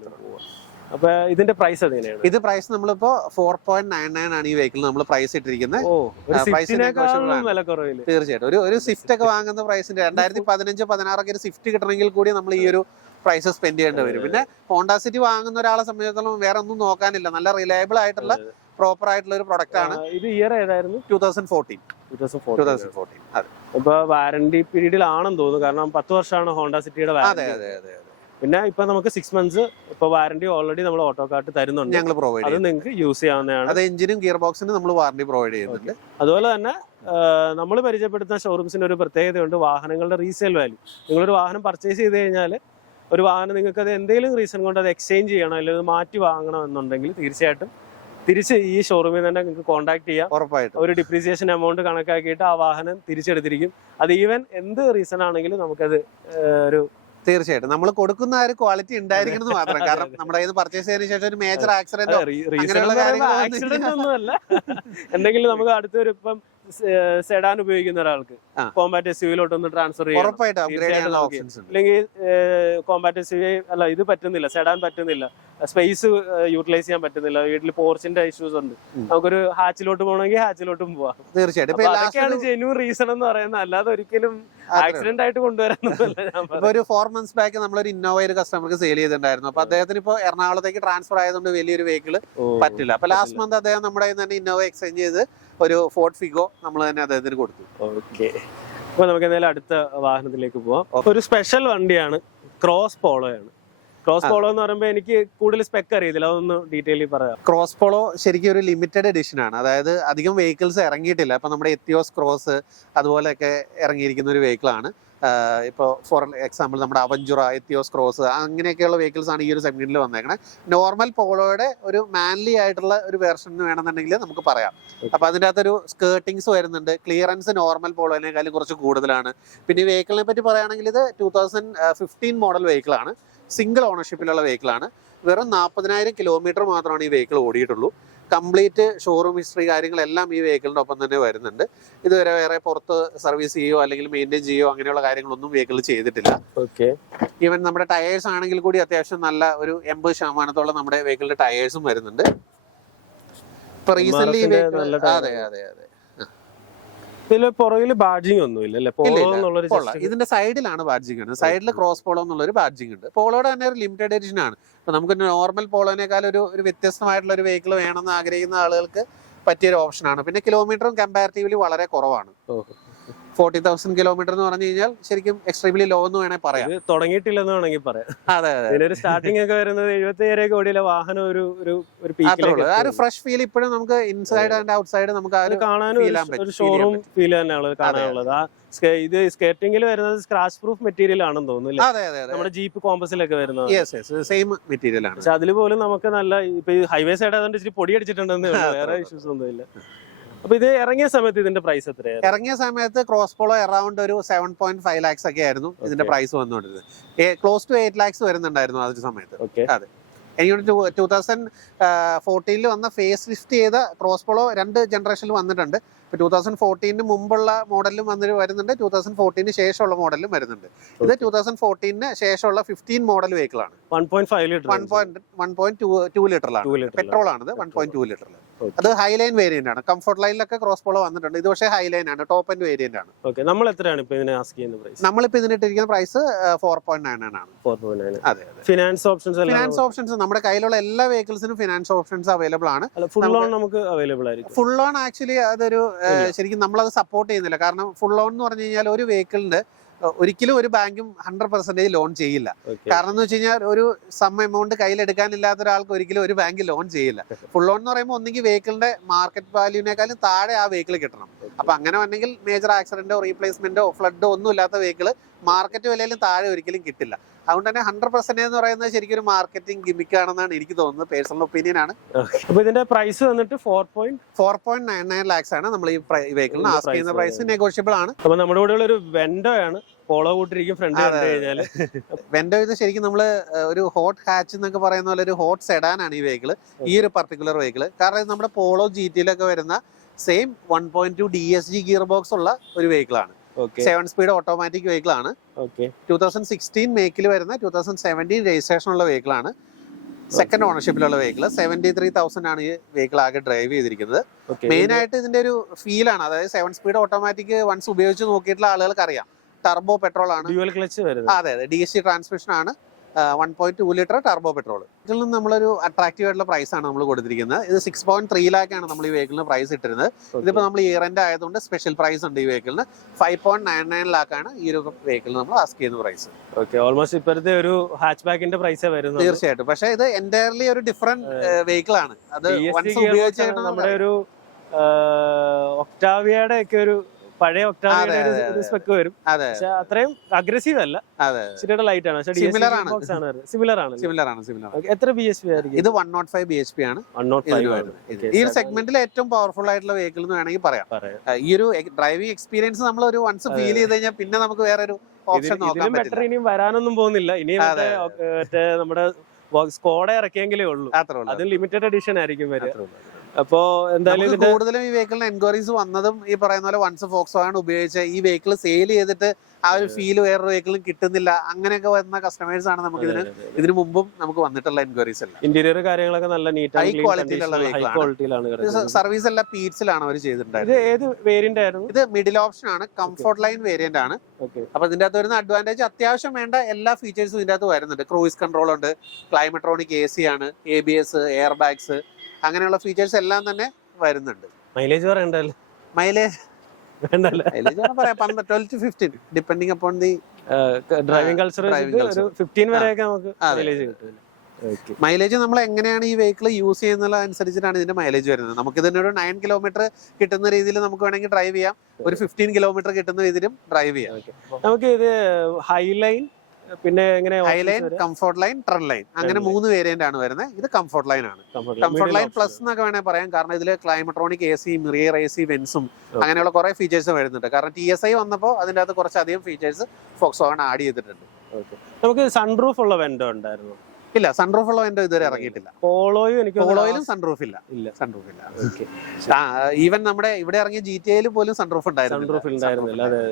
അപ്പൊ ഇതിന്റെ പ്രൈസ് എങ്ങനെയാണ്? ഇത് പ്രൈസ് നമ്മളിപ്പോ ഫോർ പോയിന്റ് നയൻ നയൻ ആണ് ഈ വെഹിക്കിൾ നമ്മൾ പ്രൈസ് ഇട്ടിരിക്കുന്നത്. തീർച്ചയായിട്ടും. ഒരു ഒരു സ്വിഫ്റ്റ് ഒക്കെ വാങ്ങുന്ന പ്രൈസിന്റെ രണ്ടായിരത്തി പതിനഞ്ച് പതിനാറൊക്കെ ഒരു സ്വിഫ്റ്റ് കിട്ടണമെങ്കിൽ കൂടി നമ്മൾ ഈ ഒരു പ്രൈസ് സ്പെൻഡ് ചെയ്യേണ്ടി വരും. പിന്നെ ഹോണ്ടാ സിറ്റി വാങ്ങുന്ന ഒരാളെ സംബന്ധിച്ചിടത്തോളം വേറെ ഒന്നും നോക്കാനില്ല. നല്ല റിലയബിൾ ആയിട്ടുള്ള പ്രോപ്പർ ആയിട്ടുള്ള ഒരു പ്രൊഡക്റ്റ് ആണ്. ഇത് ഇയർ ഏതായിരുന്നു? ടൂ തൗസൻഡ് ഫോർട്ടീൻ വാറണ്ടി പീരീഡിലാണെന്ന് തോന്നുന്നു. കാരണം പത്ത് വർഷമാണ് ഹോണ്ട സിറ്റിയുടെ അതെ അതെ അതെ. പിന്നെ ഇപ്പൊ നമുക്ക് സിക്സ് മന്ത്സ് ഇപ്പൊ വാറണ്ടി ഓൾറെഡി നമ്മൾ ഓട്ടോ കാർട്ട് തരുന്നുണ്ട്. ഞങ്ങൾ പ്രൊവൈഡ് അത് നിങ്ങൾക്ക് യൂസ് ചെയ്യാവുന്നതാണ്. അത് എഞ്ചിനും ഗിയർ ബോക്സിനും നമ്മൾ വാറണ്ടി പ്രൊവൈഡ് ചെയ്യുന്നുണ്ട് അതുപോലെ തന്നെ നമ്മൾ പരിചയപ്പെടുത്തുന്ന ഷോറൂംസിന് ഒരു പ്രത്യേകതയുണ്ട് വാഹനങ്ങളുടെ റീസെയിൽ വാല്യൂ നിങ്ങളൊരു വാഹനം പർച്ചേസ് ചെയ്ത് കഴിഞ്ഞാൽ ഒരു വാഹനം നിങ്ങൾക്ക് അത് എന്തെങ്കിലും റീസൺ കൊണ്ട് അത് എക്സ്ചേഞ്ച് ചെയ്യണം അല്ലെങ്കിൽ മാറ്റി വാങ്ങണം എന്നുണ്ടെങ്കിൽ തീർച്ചയായിട്ടും തിരിച്ച് ഈ ഷോറൂമിൽ തന്നെ നിങ്ങൾക്ക് കോൺടാക്ട് ചെയ്യാം. ഉറപ്പായിട്ടും. ഒരു ഡിപ്രീസിയേഷൻ എമൗണ്ട് കണക്കാക്കിയിട്ട് ആ വാഹനം തിരിച്ചെടുത്തിരിക്കും. അത് ഈവൻ എന്ത് റീസൺ ആണെങ്കിലും നമുക്കത് ഒരു തീർച്ചയായിട്ടും. നമ്മൾ കൊടുക്കുന്ന ആ ഒരു ക്വാളിറ്റി ഉണ്ടായിരിക്കണം എന്ന് മാത്രം. കാരണം നമ്മുടെ കയ്യിൽ പർച്ചേസ് ചെയ്തതിനു ശേഷം ഒരു മേജർ ആക്സിഡന്റോ റീസൺ അങ്ങനെയുള്ള ആക്സിഡന്റ് ഒന്നുമല്ല. എന്തെങ്കിലും നമുക്ക് അടുത്തൊരു ഇപ്പം സെഡാൻ ഉപയോഗിക്കുന്ന ഒരാൾക്ക്. കോമ്പാറ്റ് എസ് യുവിലോട്ടൊന്ന് ട്രാൻസ്ഫർ ചെയ്യാം അല്ലെങ്കിൽ കോമ്പാറ്റ് എസ് യു അല്ല ഇത് പറ്റുന്നില്ല. സെഡാൻ പറ്റുന്നില്ല. സ്പേസ് യൂട്ടിലൈസ് ചെയ്യാൻ പറ്റുന്നില്ല. വീട്ടിൽ പോർച്ചിന്റെ ഇഷ്യൂസ് ഉണ്ട്. നമുക്കൊരു ഹാച്ചിലോട്ട് പോകണമെങ്കിൽ ഹാച്ചിലോട്ടും പോവാം. തീർച്ചയായിട്ടും. അതൊക്കെയാണ് ജെന്യൂൺ റീസൺ എന്ന് പറയുന്നത്. അല്ലാതെ ഒരിക്കലും ആക്സിഡന്റ് ആയിട്ട് കൊണ്ടുവരാൻ ഒരു ഫോർ മന്ത്സ് ബാക്ക് നമ്മളൊരു ഇന്നോവ ഒരു കസ്റ്റമർക്ക് സെയിൽ ചെയ്തിട്ടുണ്ടായിരുന്നു. അപ്പൊ അദ്ദേഹത്തിന് ഇപ്പൊ എറണാകുളത്തേക്ക് ട്രാൻസ്ഫർ ആയതുകൊണ്ട് വലിയൊരു വെഹിക്കിൾ പറ്റില്ല. അപ്പൊ ലാസ്റ്റ് മന്ത് അദ്ദേഹം നമ്മുടെ തന്നെ ഇന്നോവ എക്സ്ചേഞ്ച് ചെയ്ത് ഒരു ഫോർട്ട് ഫിഗോ നമ്മൾ തന്നെ അദ്ദേഹത്തിന് കൊടുത്തു. ഓക്കെ അപ്പൊ നമുക്ക് എന്തായാലും അടുത്ത വാഹനത്തിലേക്ക് പോവാം. ഒരു സ്പെഷ്യൽ വണ്ടിയാണ് ക്രോസ് പോളോയാണ് ക്രോസ് പോളോ എന്ന് പറയുമ്പോൾ എനിക്ക് കൂടുതൽ സ്പെക്ക് അറിയത്തില്ല. അതൊന്ന് ഡീറ്റെയിൽ പറയാം. ക്രോസ് പോളോ ശരിക്കും ഒരു ലിമിറ്റഡ് എഡിഷൻ ആണ്. അതായത് അധികം വെഹിക്കിൾസ് ഇറങ്ങിയിട്ടില്ല. അപ്പൊ നമ്മുടെ എത്തിയോസ് ക്രോസ് അതുപോലെയൊക്കെ ഇറങ്ങിയിരിക്കുന്ന ഒരു വെഹിക്കിൾ ആണ്. ഇപ്പോൾ ഫോർ എക്സാമ്പിൾ നമ്മുടെ അവഞ്ചുറ എത്തിയോസ് ക്രോസ് അങ്ങനെയൊക്കെയുള്ള വെഹിക്കിൾസ് ആണ് ഈ ഒരു സെഗ്മെന്റിൽ വന്നേക്കണേ. നോർമൽ പോളോയുടെ ഒരു മാൻലി ആയിട്ടുള്ള ഒരു വേർഷൻ വേണമെന്നുണ്ടെങ്കിൽ നമുക്ക് പറയാം. അപ്പൊ അതിന്റെ അകത്തൊരു സ്കേർട്ടിങ്സ് വരുന്നുണ്ട്. ക്ലിയറൻസ് നോർമൽ പോളോനേക്കാളും കുറച്ച് കൂടുതലാണ്. പിന്നെ ഈ വെഹിക്കിളിനെ പറ്റി പറയുകയാണെങ്കിൽ ഇത് two thousand fifteen model vehicle ആണ്. സിംഗിൾ ഓണർഷിപ്പിലുള്ള വെഹിക്കിളാണ് വെറും നാൽപ്പതിനായിരം കിലോമീറ്റർ മാത്രമാണ് ഈ വെഹിക്കിൾ ഓടിയിട്ടുള്ളൂ. കംപ്ലീറ്റ് ഷോറൂം ഹിസ്റ്ററി കാര്യങ്ങളെല്ലാം ഈ വെഹിക്കിളിന്റെ ഒപ്പം തന്നെ വരുന്നുണ്ട്. ഇതുവരെ വേറെ പുറത്ത് സർവീസ് ചെയ്യുകയോ അല്ലെങ്കിൽ മെയിന്റെയിൻ ചെയ്യുകയോ അങ്ങനെയുള്ള കാര്യങ്ങളൊന്നും വെഹിക്കിൾ ചെയ്തിട്ടില്ല. ഓക്കെ ഈവൻ നമ്മുടെ ടയേഴ്സ് ആണെങ്കിൽ കൂടി അത്യാവശ്യം നല്ല ഒരു എൺപത് ശതമാനത്തോളം നമ്മുടെ വെഹിക്കിളിന്റെ ടയേഴ്സും വരുന്നുണ്ട്. ഇപ്പൊ റീസെന്റ് അതെ അതെ അതെ. ഇതിൽ പുറകിൽ ബാഡ്ജിങ് ഒന്നും ഇല്ല അല്ലെ പോളോ ഇല്ല. എന്നുള്ളൊരു പോള. just- ഇതിന്റെ സൈഡിലാണ് ബാഡ്ജിങ് ഉണ്ട് സൈഡിൽ ക്രോസ് പോളോ എന്നുള്ള ഒരു ബാഡ്ജിങ് ഉണ്ട്. പോളോയുടെ തന്നെ ഒരു ലിമിറ്റഡ് എഡിഷൻ ആണ്. അപ്പൊ നമുക്ക് നോർമൽ പോളോനേക്കാൾ ഒരു ഒരു വ്യത്യസ്തമായിട്ടുള്ള ഒരു വെഹിക്കിൾ വേണമെന്ന് ആഗ്രഹിക്കുന്ന ആളുകൾക്ക് പറ്റിയ ഒരു ഓപ്ഷൻ ആണ്. പിന്നെ കിലോമീറ്ററും കമ്പാരിറ്റീവ്ലി വളരെ കുറവാണ്. ഫോർട്ടി തൗസൻഡ് കിലോമീറ്റർ എന്ന് പറഞ്ഞു കഴിഞ്ഞാൽ ശരിക്കും എക്സ്ട്രീംലി ലോ എന്ന് വേണേൽ പറയാം. ഇത് തുടങ്ങിയിട്ടില്ലെന്ന് വേണമെങ്കിൽ പറയാം. അതെ അതെ. ഇതിനൊരു സ്റ്റാർട്ടിംഗ് ഒക്കെ വരുന്നത് എഴുപത്തി ഏഴ് കോടിയിലെ വാഹനം ഒരു ഒരു ഒരു ആ ഒരു ഫ്രഷ് ഫീൽ ഇപ്പോഴും നമുക്ക് ഇൻസൈഡ് ആൻഡ് ഔട്ട്സൈഡ് നമുക്ക് ആ ഒരു കാണാനും ഒരു- ഷോറൂം ഫീൽ തന്നെയാണ് കാണാനുള്ളത്. ആ ഇത് സ്കേറ്റിംഗിൽ വരുന്നത് സ്ക്രാച്ച് പ്രൂഫ് മെറ്റീരിയൽ ആണെന്ന് തോന്നുന്നു നമ്മുടെ ജീപ്പ് കോമ്പസിലൊക്കെ വരുന്നത്. സെയിം മെറ്റീരിയൽ ആണ്. പക്ഷെ അതിൽ പോലും നമുക്ക് നല്ല ഇപ്പൊ ഹൈവേ സൈഡ് ആയതുകൊണ്ട് ഇച്ചിരി പൊടി അടിച്ചിട്ടുണ്ടെന്ന് വേറെ. ഇഷ്യൂസ് ഒന്നും ഇല്ല അപ്പൊ ഇത് ഇറങ്ങിയ സമയത്ത് ഇതിന്റെ പ്രൈസ് എത്രയായിരുന്നു? ഇറങ്ങിയ സമയത്ത് ക്രോസ് പോളോ അറൌണ്ട് ഒരു സെവൻ പോയിന്റ് ഫൈവ് ലാക്സ് ഒക്കെ ആയിരുന്നു ഇതിന്റെ പ്രൈസ് വന്നുകൊണ്ടിരുന്നത്. ക്ലോസ് ടു എയ്റ്റ് ലാക്സ് വരുന്നുണ്ടായിരുന്നു ആ ഒരു സമയത്ത്. അതെ. എനിക്ക് ടൂ തൗസൻഡ് ഫോർട്ടീനിൽ വന്ന ഫേസ് ലിഫ്റ്റ് ചെയ്ത ക്രോസ് പോളോ രണ്ട് ജനറേഷനിൽ വന്നിട്ടുണ്ട്. ടൂ തൗസൻഡ് ഫോർട്ടീന് മുമ്പുള്ള മോഡലും വന്നിട്ട് വരുന്നുണ്ട്. ടൂ തൗസൻഡ് ഫോർട്ടീന് ശേഷമുള്ള മോഡലും വരുന്നുണ്ട്. ഇത് ടൂ തൗസൻഡ് ഫോർട്ടീന് ശേഷമുള്ള ഫിഫ്റ്റീൻ മോഡൽ വെഹിക്കിൾ ആണ്. One point five litre one point one point two two ലിറ്ററിലാണ് litre petrol ആണിത് വൺ പോയിന്റ് ടു ലിറ്ററിൽ അത് ഹൈലൈൻ വേരിയന്റ് ആണ്. കംഫർട്ട് ലൈനിലൊക്കെ ക്രോസ് പോളോ വന്നിട്ടുണ്ട്. ഇത് പക്ഷേ ഹൈലൈൻ ആണ് ടോപ്പ് ആൻഡ് വേരിയന്റ് ആണ്. ഓക്കെ നമ്മൾ എത്രയാണ് ഇപ്പൊ ഇതിനെ ആസ്ക് ചെയ്യുന്ന പ്രൈസ് നമ്മളിപ്പോ ഇതിനിട്ടിരിക്കുന്ന പ്രൈസ് ഫോർ പോയിന്റ് നയൻ ആണ്. ഫോർ പോയിന്റ് നയൻ അതെ ഫിനാൻസ് ഓപ്ഷൻസ് ഫിനാൻസ് ഓപ്ഷൻസ് നമ്മുടെ കയ്യിലുള്ള എല്ലാ വെഹിക്കിൾസിനും ഫിനാൻസ് ഓപ്ഷൻസ് അവൈലബിൾ ആണ്. ഫുൾ ഓൺ നമുക്ക് അവൈലബിൾ ആയിരിക്കും. ഫുൾ ഓൺ ആക്ച്വലി അതൊരു. ശരിക്കും നമ്മളത് സപ്പോർട്ട് ചെയ്യുന്നില്ല. കാരണം ഫുൾ ലോൺ എന്ന് പറഞ്ഞു കഴിഞ്ഞാൽ ഒരു വെഹിക്കിളിന്റെ ഒരിക്കലും ഒരു ബാങ്കും ഹൺഡ്രഡ് പെർസെന്റേജ് ലോൺ ചെയ്യില്ല. കാരണം എന്ന് വെച്ച് കഴിഞ്ഞാൽ ഒരു സം എമൗണ്ട് കയ്യിലെടുക്കാനില്ലാത്ത ഒരാൾക്ക് ഒരിക്കലും ഒരു ബാങ്ക് ലോൺ ചെയ്യില്ല. ഫുൾ ലോൺ എന്ന് പറയുമ്പോൾ ഒന്നെങ്കിൽ വെഹിക്കിളിന്റെ മാർക്കറ്റ് വാല്യൂവിനേക്കാളും താഴെ ആ വെഹിക്കിൾ കിട്ടണം. അപ്പൊ അങ്ങനെ വന്നെങ്കിൽ മേജർ ആക്സിഡന്റോ റീപ്ലേസ്മെന്റോ ഫ്ലഡോ ഒന്നും ഇല്ലാത്ത വെഹിക്കിൾ മാർക്കറ്റ് വിലയിലും താഴെ ഒരിക്കലും കിട്ടില്ല. അതുകൊണ്ട് തന്നെ ഹൺഡ്രഡ് പെർസെന്റേജ് എന്ന് പറയുന്നത് ശരിക്കും ഒരു മാർക്കറ്റിംഗ് ഗിമിക് ആണെന്നാണ് എനിക്ക് തോന്നുന്നത്. പേഴ്സണൽ ഒപ്പീനിയൻ ആണ്. അപ്പൊ ഇതിന്റെ പ്രൈസ് വന്നിട്ട് four point four point nine nine lakhs ആണ് നമ്മൾ ഈ വെഹിക്കിളിന് ആസ്ക് ചെയ്യുന്ന പ്രൈസ് നെഗോഷ്യബിൾ ആണ്. അപ്പൊ നമ്മുടെ കൂടെ ഒരു വെൻഡോ ആണ്. പോളോ കൂട്ടിരിക്കും ഫ്രണ്ട് വെൻഡോ ഇത് ശരിക്കും നമ്മൾ ഒരു ഹോട്ട് ഹാച്ച് എന്നൊക്കെ പറയുന്ന പോലെ ഒരു ഹോട്ട് സെഡാൻ ആണ് ഈ വെഹിക്കിൾ ഈ ഒരു പർട്ടിക്കുലർ വെഹിക്കിൾ കാരണം ഇത് നമ്മുടെ പോളോ ജി ടിയിലൊക്കെ വരുന്ന same one point two D S G gear box ഉള്ള ഒരു വെഹിക്കിൾ ആണ്. Okay seven speed automatic vehicle ആണ്. ഓക്കെ ടൂ തൗസൻഡ് സിക്സ്റ്റീൻ മേക്കിൽ വരുന്ന ടൂ തൗസൻഡ് സെവന്റീൻ രജിസ്ട്രേഷൻ ഉള്ള വെഹിക്കിൾ ആണ്. സെക്കൻഡ് ഓണർഷിപ്പിലുള്ള വെഹിക്കിൾ സെവന്റി ത്രീ തൗസൻഡ് ആണ് ഈ വെഹിക്കിൾ ആകെ ഡ്രൈവ് ചെയ്തിരിക്കുന്നത്. മെയിൻ ആയിട്ട് ഇതിന്റെ ഒരു ഫീൽ ആണ്. അതായത് സെവൻ സ്പീഡ് ഓട്ടോമാറ്റിക് വൺസ് ഉപയോഗിച്ച് നോക്കിയിട്ടുള്ള ആളുകൾക്ക് അറിയാം. ടർബോ പെട്രോൾ ആണ്. അതെ അതെ. ഡി എസ് സി ട്രാൻസ്മിഷൻ ആണ്. One point two litre turbo petrol ഇതിൽ നിന്ന് നമ്മളൊരു അട്രാക്റ്റീവ് ആയിട്ടുള്ള പ്രൈസ് ആണ് നമ്മൾ കൊടുത്തിരിക്കുന്നത്. ഇത് സിക്സ് പോയിന്റ് ത്രീ ലാക്ക് ആണ് നമ്മൾ ഈ വെഹിക്കിളിന് പ്രൈസ് ഇട്ടിരുന്നത്. ഇതിപ്പോൾ നമ്മൾ ഇയർ എൻഡ് ആയതുകൊണ്ട് സ്പെഷ്യൽ പ്രൈസ് ഉണ്ട് ഈ വെഹിക്കിളിന് five point nine nine lakh ആണ് ഈ ഒരു വെഹിക്കിളിന് നമ്മൾ ആസ്ക് ചെയ്യുന്ന പ്രൈസ് ഓക്കെ ഓൾമോസ്റ്റ് ഇപ്പോഴത്തെ ഒരു ഹാച്ച് ബാക്കിന്റെ പ്രൈസേ വരുന്നത്. തീർച്ചയായിട്ടും. പക്ഷേ ഇത് എന്റയർലി ഒരു ഡിഫറെന്റ് വെഹിക്കിൾ ആണ്. അത് നമ്മുടെ ഒരു ഒക്ടാവിയയുടെ ഒക്കെ ഒരു പഴയ ഒക്ടാവിയുടെ സ്പെക്ക് വരും. പക്ഷെ അത്രയും അഗ്രസീവ് അല്ല. ഇച്ചിരിയുടെ ലൈറ്റ് ആണ്. Similar ആണ്. സിമിലർ ആണ് സിമിലർ ആണ് സിമിലർ എത്ര ബി എസ് പി ആയിരിക്കും? ഇത് one nought five B H P ആണ്. ഇത് ഈ ഒരു സെഗ്മെന്റിൽ ഏറ്റവും പവർഫുൾ ആയിട്ടുള്ള വെഹിക്കിൾ എന്ന് വേണമെങ്കിൽ പറയാം. ഈ ഒരു ഡ്രൈവിംഗ് എക്സ്പീരിയൻസ് നമ്മൾ ഒരു വൺസ് ഫീൽ ചെയ്ത് കഴിഞ്ഞാൽ പിന്നെ നമുക്ക് വേറെ ഒരു ഓപ്ഷൻ നോക്കാൻ പറ്റില്ല. ഇനിയും വരാനൊന്നും പോകുന്നില്ല. ഇനിയും നമ്മുടെ സ്കോഡ ഇറക്കിയെങ്കിലേ ഉള്ളൂ. അത് ലിമിറ്റഡ് എഡിഷൻ ആയിരിക്കും ഉള്ളൂ. അപ്പോ എന്തായാലും കൂടുതലും ഈ വെഹിക്കിളിന് എൻക്വയറീസ് വന്നതും ഈ പറയുന്ന പോലെ വൺസ് ഫോക്സ് ആണ് ഉപയോഗിച്ച ഈ വെഹിക്കിൾ സെയിൽ ചെയ്തിട്ട് ആ ഒരു ഫീൽ വേറൊരു വെഹിക്കിളും കിട്ടുന്നില്ല. അങ്ങനെയൊക്കെ വരുന്ന കസ്റ്റമേഴ്സ് ആണ് നമുക്ക് ഇതിന് ഇതിനു മുമ്പും നമുക്ക് വന്നിട്ടുള്ള എൻക്വയറീസ് എല്ലാം. ഇന്റീരിയർ കാര്യങ്ങളൊക്കെ നല്ല നീറ്റ് ഹൈ ക്വാളിറ്റിയിലുള്ള വെഹിക്കിളാണ് സർവീസ് എല്ലാം പീറ്റ്സിലാണ് അവർ ചെയ്തിട്ടുണ്ടായിരുന്നത്. ഏത് വേരിയന്റ് ആയിരുന്നു? ഇത് മിഡിൽ ഓപ്ഷൻ ആണ്. കംഫോർട്ട് ലൈൻ വേരിയന്റ് ആണ്. അപ്പൊ ഇതിന്റെ അകത്ത് വരുന്ന അഡ്വാന്റേജ് അത്യാവശ്യം വേണ്ട എല്ലാ ഫീച്ചേഴ്സും ഇതിന്റെ അകത്ത് വരുന്നുണ്ട്. ക്രൂയിസ് കൺട്രോൾ ഉണ്ട്. ക്ലൈമട്രോണിക് എ സി ആണ്. A B S air bags അങ്ങനെയുള്ള ഫീച്ചേഴ്സ് എല്ലാം തന്നെ വരുന്നുണ്ട്. മൈലേജ് പറയണ്ടല്ലോ. മൈലേജ് വേണ്ടല്ലേ. മൈലേജ് പറയാം. പന്ത്രണ്ട് twelve to fifteen depending upon the driving culture. Fifteen വരെയൊക്കെ നമുക്ക് മൈലേജ് കിട്ടും മൈലേജ് നമ്മൾ എങ്ങനെയാണ് ഈ വെഹിക്കിൾ യൂസ് ചെയ്യുന്നത് അനുസരിച്ചിട്ടാണ് ഇതിന്റെ മൈലേജ് വരുന്നത്. നമുക്ക് ഇതിന് ഒരു നയൻ കിലോമീറ്റർ കിട്ടുന്ന രീതിയിൽ നമുക്ക് വേണമെങ്കിൽ ഡ്രൈവ് ചെയ്യാം. ഒരു ഫിഫ്റ്റീൻ കിലോമീറ്റർ കിട്ടുന്ന രീതിയിലും ഡ്രൈവ് ചെയ്യാം. നമുക്ക് ഇത് ഹൈലൈൻ പിന്നെ എങ്ങനെ Highline comfort line trend line അങ്ങനെ മൂന്ന് വേരിയന്റ് ആണ് വരുന്നത്. ഇത് കംഫോർട്ട് ലൈൻ ആണ്. കംഫോർട്ട് ലൈൻ പ്ലസ് എന്നൊക്കെ വേണമെങ്കിൽ പറയാം. കാരണം ഇതിൽ ക്ലൈമട്രോണിക് എ സി മിറിയർ എ സി വെൻസും അങ്ങനെയുള്ള കുറെ ഫീച്ചേഴ്സ് വരുന്നുണ്ട്. കാരണം ടി എസ് ഐ വന്നപ്പോൾ അതിന്റെ അകത്ത് കുറച്ചധികം ഫീച്ചേഴ്സ് ഫോക്സ് വാഗൺ ആഡ് ചെയ്തിട്ടുണ്ട് നമുക്ക് സൺറൂഫ് ഉള്ള വെൻഡോ ഉണ്ടായിരുന്നു. ഇല്ല സൺറൂഫ് ഉള്ള എന്റെ ഇതുവരെ ഇറങ്ങിയിട്ടില്ല. പോളോയും എനിക്ക് പോളോയിലും സൺറൂഫ് ഇല്ല. ഇല്ല സൺറൂഫ് ഇല്ല. ഓക്കെ ഈവൻ നമ്മുടെ ഇവിടെ ഇറങ്ങിയ ജി ടി ഐയിൽ പോലും സൺറൂഫ് സൺറൂഫ് ഉണ്ടായിരുന്നില്ല അതെ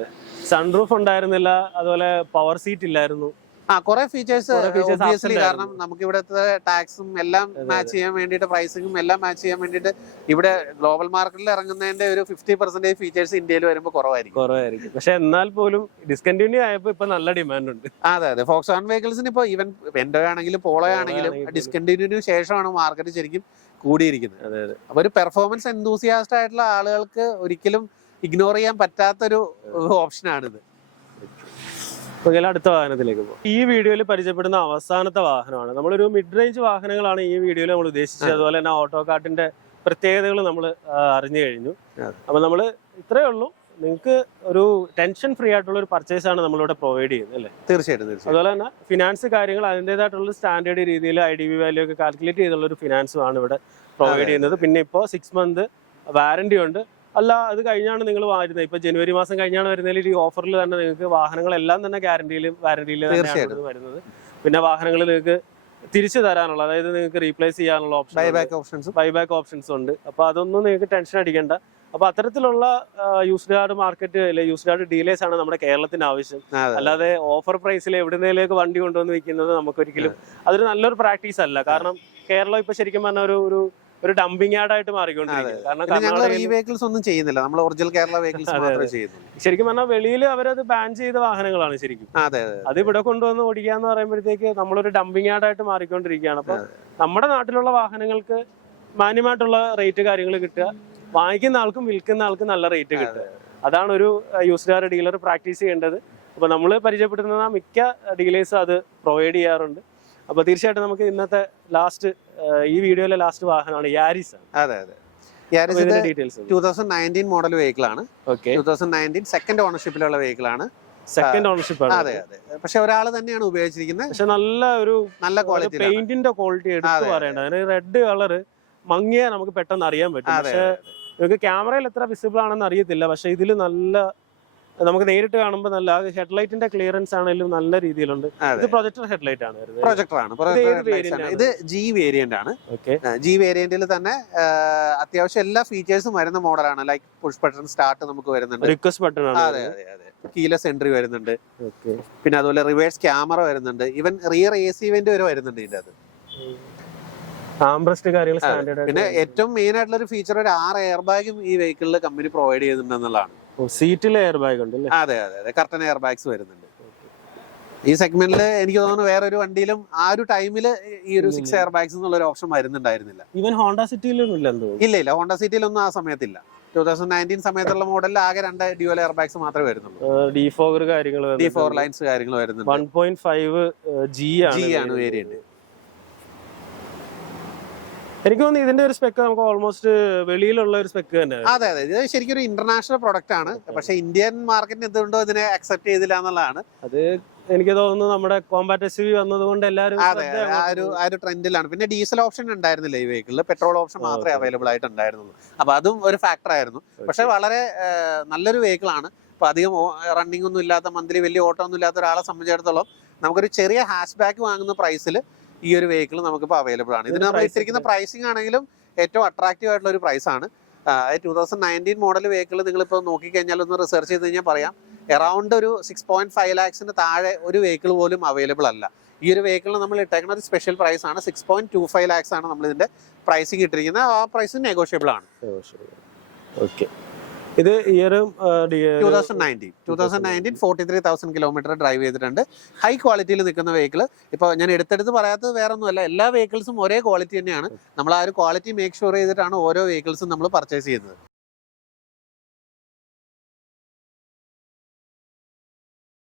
സൺറൂഫ് ഉണ്ടായിരുന്നില്ല അതുപോലെ പവർ സീറ്റ് ഇല്ലായിരുന്നു. ആ കുറെ ഫീച്ചേഴ്സ് ഒബിയസ്ലി കാരണം നമുക്ക് ഇവിടുത്തെ ടാക്സും എല്ലാം മാച്ച് ചെയ്യാൻ വേണ്ടിയിട്ട് പ്രൈസിങ്ങും എല്ലാം മാച്ച് ചെയ്യാൻ വേണ്ടിയിട്ട് ഇവിടെ ഗ്ലോബൽ മാർക്കറ്റിൽ ഇറങ്ങുന്നതിന്റെ ഒരു ഫിഫ്റ്റി പെർസെന്റേജ് ഫീച്ചേഴ്സ് ഇന്ത്യയിൽ വരുമ്പോൾ കുറവായിരിക്കും. കുറവായിരിക്കും. പക്ഷെ എന്നാൽ പോലും ഡിസ്കണ്ടിന്യൂ ആയപ്പോൾ ഇപ്പൊ നല്ല ഡിമാൻഡ് ഉണ്ട്. അതെ അതെ. ഫോക്സ് ഓൺ വെഹിക്കിൾസിന് ഇപ്പോൾ ഈവൻ വെൻഡോ ആണെങ്കിലും പോളോ ആണെങ്കിലും ഡിസ്കണ്ടിന്യൂ ശേഷമാണ് മാർക്കറ്റ് ശരിക്കും കൂടിയിരിക്കുന്നത്. അതെ അതെ. അപ്പൊ ഒരു പെർഫോമൻസ് എന്തൂസിയാസ്റ്റ് ആയിട്ടുള്ള ആളുകൾക്ക് ഒരിക്കലും ഇഗ്നോർ ചെയ്യാൻ പറ്റാത്തൊരു ഓപ്ഷനാണിത് അപ്പൊ അടുത്ത വാഹനത്തിലേക്ക് പോകും ഈ വീഡിയോയിൽ പരിചയപ്പെടുന്ന അവസാനത്തെ വാഹനമാണ്. നമ്മളൊരു മിഡ് റേഞ്ച് വാഹനങ്ങളാണ് ഈ വീഡിയോയിൽ നമ്മൾ ഉദ്ദേശിച്ചത്. അതുപോലെ തന്നെ ഓട്ടോ കാർട്ടിന്റെ പ്രത്യേകതകൾ നമ്മൾ അറിഞ്ഞു കഴിഞ്ഞു. അപ്പൊ നമ്മൾ ഇത്രയേ ഉള്ളൂ. നിങ്ങൾക്ക് ഒരു ടെൻഷൻ ഫ്രീ ആയിട്ടുള്ള ഒരു പർച്ചേസ് ആണ് നമ്മളിവിടെ പ്രൊവൈഡ് ചെയ്യുന്നത് അല്ലേ? തീർച്ചയായിട്ടും തീർച്ചയായിട്ടും. അതുപോലെ തന്നെ ഫിനാൻസ് കാര്യങ്ങൾ അതിന്റെതായിട്ടുള്ള സ്റ്റാൻഡേർഡ് രീതിയിൽ ഐ ഡി ബി വാല്യൂ ഒക്കെ കാൽക്കുലേറ്റ് ചെയ്തുള്ള ഒരു ഫിനാൻസും ആണ് ഇവിടെ പ്രൊവൈഡ് ചെയ്യുന്നത്. പിന്നെ ഇപ്പോൾ സിക്സ് മന്ത് വാറണ്ടി ഉണ്ട്. അല്ല അത് കഴിഞ്ഞാണ് നിങ്ങൾ വരുന്നത്. ഇപ്പൊ ജനുവരി മാസം കഴിഞ്ഞാണ് വരുന്നതിൽ ഈ ഓഫറിൽ തന്നെ നിങ്ങൾക്ക് വാഹനങ്ങളെല്ലാം തന്നെ ഗ്യാരണ്ടിയിൽ വാരണ്ടിയിൽ തന്നെയാണ് വരുന്നത്. പിന്നെ വാഹനങ്ങൾ നിങ്ങൾക്ക് തിരിച്ചു തരാനുള്ള അതായത് നിങ്ങൾക്ക് റീപ്ലേസ് ചെയ്യാനുള്ള option buyback options buyback options ഉണ്ട്. അപ്പൊ അതൊന്നും നിങ്ങൾക്ക് ടെൻഷൻ അടിക്കേണ്ട. അപ്പൊ അത്തരത്തിലുള്ള യൂസ്ഡ് കാർഡ് മാർക്കറ്റ് അല്ലെ യൂസ്ഡ് കാർഡ് ഡീലേഴ്സ് ആണ് നമ്മുടെ കേരളത്തിന് ആവശ്യം. അല്ലാതെ ഓഫർ പ്രൈസിൽ എവിടുന്നേലേക്ക് വണ്ടി കൊണ്ടുവന്ന് വിൽക്കുന്നത് നമുക്കൊരിക്കലും അതൊരു നല്ലൊരു പ്രാക്ടീസ് അല്ല. കാരണം കേരളം ഇപ്പൊ ശരിക്കും പറഞ്ഞ ഒരു ഒരു ഒരു ഡംപിങ് ആയിട്ട് മാറിക്കൊണ്ടിരിക്കും കാരണം ഞങ്ങൾ ഈ കർണാടകയിൽ വെഹിക്കിൾസ് ഒന്നും ചെയ്യുന്നില്ല. നമ്മൾ ഒറിജിനൽ കേരള വെഹിക്കിൾസ് മാത്രമേ ശരിക്കും പറഞ്ഞാൽ വെളിയിൽ അവരത് ബാൻ ചെയ്ത വാഹനങ്ങളാണ് ശരിക്കും. അതെ ഇവിടെ കൊണ്ടുവന്ന് ഓടിക്കാന്ന് പറയുമ്പോഴത്തേക്ക് നമ്മളൊരു ഡംപിങ് ആയിട്ട് മാറിക്കൊണ്ടിരിക്കുകയാണ്. അപ്പൊ നമ്മുടെ നാട്ടിലുള്ള വാഹനങ്ങൾക്ക് മാന്യമായിട്ടുള്ള റേറ്റ് കാര്യങ്ങൾ കിട്ടുക. വാങ്ങിക്കുന്ന ആൾക്കും വിൽക്കുന്ന ആൾക്കും നല്ല റേറ്റ് കിട്ടുക. അതാണ് ഒരു യൂസ്ഡാർ കാർ ഡീലർ പ്രാക്ടീസ് ചെയ്യേണ്ടത്. അപ്പൊ നമ്മൾ പരിചയപ്പെടുത്തുന്ന മിക്ക ഡീലേഴ്സും അത് പ്രൊവൈഡ് ചെയ്യാറുണ്ട്. അപ്പൊ തീർച്ചയായിട്ടും നമുക്ക് ഇന്നത്തെ ലാസ്റ്റ് ഈ വീഡിയോയിലെ ലാസ്റ്റ് വാഹനമാണ് യാരിസ് അതെ അതെ. Details two thousand nineteen model vehicle ആണ്. ടൂ തൗസൻഡ് നയന്റീൻ സെക്കൻഡ് ഓണർഷിപ്പിലുള്ള വെഹിക്കിൾ ആണ്. സെക്കൻഡ് ഓണർഷിപ്പ് ആണ്. അതെ അതെ. പക്ഷെ ഒരാൾ തന്നെയാണ് ഉപയോഗിച്ചിരിക്കുന്നത്. പക്ഷെ നല്ല ഒരു നല്ല ക്വാളിറ്റി പെയിന്റിന്റെ ക്വാളിറ്റി എടുത്ത് പറയണ്ട. അതിന് റെഡ് കളർ മങ്ങിയ നമുക്ക് പെട്ടെന്ന് അറിയാൻ പറ്റും. പക്ഷെ നിങ്ങൾക്ക് ക്യാമറയിൽ എത്ര വിസിബിൾ ആണെന്ന് അറിയത്തില്ല. പക്ഷെ ഇതിൽ നല്ല നമുക്ക് നേരിട്ട് കാണുമ്പോൾ നല്ല ഹെഡ്ലൈറ്റിന്റെ ക്ലിയറൻസ് ആണെങ്കിലും നല്ല രീതിയിലുണ്ട്. ഇത് പ്രൊജക്ടർ ഹെഡ്ലൈറ്റ് ആണ് പ്രൊജക്ടർ ആണ്. ഇത് ജി വേരിയന്റ് ആണ്. ജി വേരിയന്റിൽ തന്നെ അത്യാവശ്യം എല്ലാ ഫീച്ചേഴ്സും വരുന്ന മോഡലാണ് ലൈക്ക് പുഷ് ബട്ടൺ സ്റ്റാർട്ട് നമുക്ക് വരുന്നുണ്ട്. റിക്വസ്റ്റ് ബട്ടൺ ആണ് അതെ അതെ അതെ. കീലെസ് എൻട്രി വരുന്നുണ്ട്. പിന്നെ അതുപോലെ റിവേഴ്സ് ക്യാമറ വരുന്നുണ്ട്. Even rear A C vent വരെ വരുന്നുണ്ട് ഇതിന്റെ അത് പിന്നെ ഏറ്റവും മെയിൻ ആയിട്ടുള്ള ഒരു ഫീച്ചർ ഒരു ആറ് എയർ ബാഗും ഈ വെഹിക്കിളിൽ കമ്പനി പ്രൊവൈഡ് ചെയ്യുന്നുണ്ടെന്നുള്ളതാണ് സീറ്റിൽ എയർ ബാഗ് ഉണ്ട് അതെ അതെ അതെ. കർട്ടൻ എയർ ബാഗ്സ് വരുന്നുണ്ട്. ഈ സെഗ്മെന്റിൽ എനിക്ക് തോന്നുന്നു വേറെ ഒരു വണ്ടിയിലും ആ ഒരു ടൈമിൽ ഈ ഒരു സിക്സ് എയർ ബാഗ്സ് എന്നുള്ള ഒരു ഓപ്ഷൻ വരുന്നുണ്ടായിരുന്നില്ല ഈവൻ ഹോണ്ട സിറ്റിയിലൊന്നും ഇല്ല ഇല്ല. ഹോണ്ട സിറ്റിയിലൊന്നും ആ സമയത്തില്ല. ടൂ തൗസൻഡ് നയന്റീൻ സമയത്തുള്ള മോഡലിൽ ആകെ രണ്ട് ഡ്യുവൽ എയർ ബാഗ്സ് മാത്രമേ വരുന്നുള്ളൂ. കാര്യങ്ങൾ ഡി ഫോർ ലൈൻസ് കാര്യങ്ങൾ വരുന്നുണ്ട്. വൺ പോയിന്റ് ഫൈവ് ജി ആണ് വേരിയന്റ് എനിക്ക് തോന്നുന്നു ഇതിന്റെ ഒരു സ്പെക്ക് നമുക്ക് ഓൾമോസ്റ്റ് വെളിയിലുള്ള ഒരു സ്പെക്ക് തന്നെ. അതെ അതെ. ഇത് ശരിക്കും ഒരു ഇന്റർനാഷണൽ പ്രൊഡക്റ്റ് ആണ്. പക്ഷെ ഇന്ത്യൻ മാർക്കറ്റിന് എന്തുകൊണ്ടോ ഇതിനെ അക്സെപ്റ്റ് ചെയ്തില്ല എന്നുള്ളതാണ്. അത് എനിക്ക് തോന്നുന്നു നമ്മുടെ കോമ്പാറ്റ് എസ് വന്നതുകൊണ്ട് എല്ലാവരും അതെ ആ ഒരു ആ ഒരു ട്രെൻഡിലാണ് പിന്നെ ഡീസൽ ഓപ്ഷൻ ഉണ്ടായിരുന്നില്ല ഈ വെഹിക്കിളിൽ പെട്രോൾ ഓപ്ഷൻ മാത്രമേ. അവൈലബിൾ ആയിട്ട് ഉണ്ടായിരുന്നുള്ളൂ അപ്പൊ അതും ഒരു ഫാക്ടർ ആയിരുന്നു. പക്ഷെ വളരെ നല്ലൊരു വെഹിക്കിൾ ആണ്. അപ്പൊ അധികം റണ്ണിംഗ് ഒന്നും ഇല്ലാത്ത മന്ത്ലി വലിയ ഓട്ടം ഒന്നും ഇല്ലാത്ത ഒരാളെ സംബന്ധിച്ചിടത്തോളം നമുക്കൊരു ചെറിയ ഹാഷ് ബാക്ക് വാങ്ങുന്ന പ്രൈസിൽ ഈ ഒരു വെഹിക്കിൾ നമുക്കിപ്പോൾ അവൈലബിൾ ആണ്. ഇതിന് നമ്മൾ ഇട്ടിരിക്കുന്ന പ്രൈസിംഗ് ആണെങ്കിലും ഏറ്റവും അട്രാക്റ്റീവ് ആയിട്ടുള്ള ഒരു പ്രൈസ് ആണ്. Two thousand nineteen model vehicle നിങ്ങളിപ്പോൾ നോക്കിക്കഴിഞ്ഞാൽ ഒന്ന് റിസർച്ച് ചെയ്ത് കഴിഞ്ഞാൽ പറയാം. എറൗണ്ട് ഒരു സിക്സ് പോയിന്റ് ഫൈവ് ലാക്സിന് താഴെ ഒരു വെഹിക്കിൾ പോലും അവൈലബിൾ അല്ല. ഈ ഒരു വെഹിക്കിളിന് നമ്മൾ ഇട്ടേക്കുന്ന ഒരു സ്പെഷ്യൽ പ്രൈസ് ആണ്. Six point two five lakhs ആണ് നമ്മൾ ഇതിന്റെ പ്രൈസിങ് ഇട്ടിരിക്കുന്നത്. ആ പ്രൈസ് നെഗോഷ്യബിൾ ആണ്. ഓക്കെ ഇത് year two thousand nineteen two thousand nineteen forty three thousand kilometre drive ചെയ്തിട്ടുണ്ട്. ഹൈ ക്വാളിറ്റിയിൽ നിൽക്കുന്ന വെഹിക്കിൾ ഇപ്പോൾ ഞാൻ എടുത്തെടുത്ത് പറയാത്തത് വേറെ ഒന്നുമല്ല എല്ലാ വെഹിക്കിൾസും ഒരേ ക്വാളിറ്റി തന്നെയാണ്. നമ്മൾ ആ ഒരു ക്വാളിറ്റി മേക്ക് ഷുവർ ചെയ്തിട്ടാണ് ഓരോ വെഹിക്കിൾസും നമ്മൾ പർച്ചേസ് ചെയ്യുന്നത്.